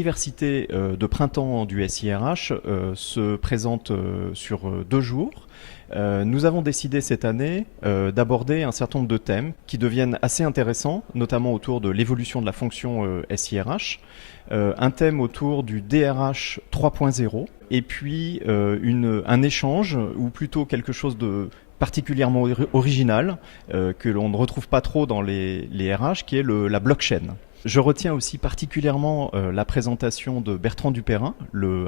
l'université de printemps du SIRH se présente sur 2 jours. Nous avons décidé cette année d'aborder un certain nombre de thèmes qui deviennent assez intéressants, notamment autour de l'évolution de la fonction SIRH, un thème autour du DRH 3.0 et puis un échange, ou plutôt quelque chose de particulièrement original que l'on ne retrouve pas trop dans les RH, qui est la blockchain. Je retiens aussi particulièrement la présentation de Bertrand Dupérin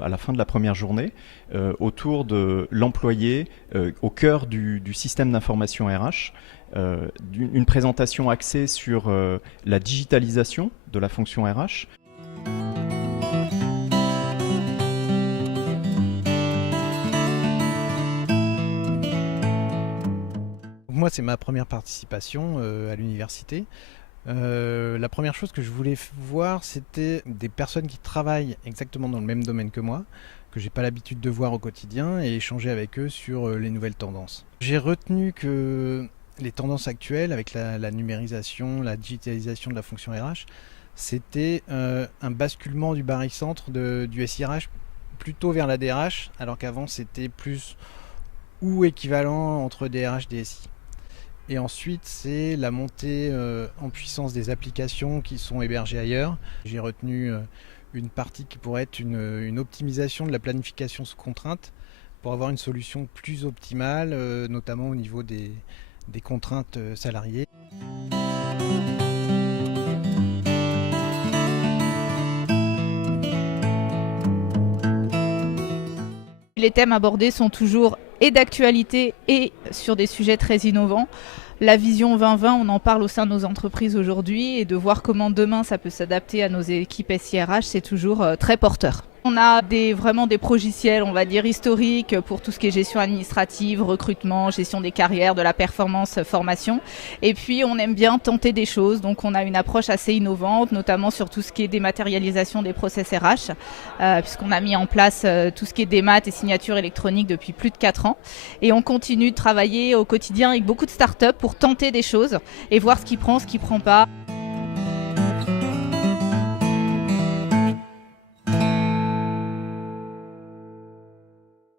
à la fin de la première journée autour de l'employé au cœur du système d'information RH. Une présentation axée sur la digitalisation de la fonction RH. Moi, c'est ma première participation à l'université. La première chose que je voulais voir, c'était des personnes qui travaillent exactement dans le même domaine que moi, que j'ai pas l'habitude de voir au quotidien, et échanger avec eux sur les nouvelles tendances. J'ai retenu que les tendances actuelles, avec la numérisation, la digitalisation de la fonction RH, c'était un basculement du barycentre du SIRH plutôt vers la DRH, alors qu'avant c'était plus ou équivalent entre DRH et DSI. Et ensuite, c'est la montée en puissance des applications qui sont hébergées ailleurs. J'ai retenu une partie qui pourrait être une optimisation de la planification sous contrainte pour avoir une solution plus optimale, notamment au niveau des contraintes salariées. Les thèmes abordés sont toujours et d'actualité et sur des sujets très innovants. La vision 2020, on en parle au sein de nos entreprises aujourd'hui, et de voir comment demain ça peut s'adapter à nos équipes SIRH, c'est toujours très porteur. On a vraiment des progiciels, on va dire, historiques pour tout ce qui est gestion administrative, recrutement, gestion des carrières, de la performance, formation. Et puis, on aime bien tenter des choses. Donc, on a une approche assez innovante, notamment sur tout ce qui est dématérialisation des process RH, puisqu'on a mis en place tout ce qui est démat et signature électronique depuis plus de 4 ans. Et on continue de travailler au quotidien avec beaucoup de startups pour tenter des choses et voir ce qui prend, ce qui prend pas.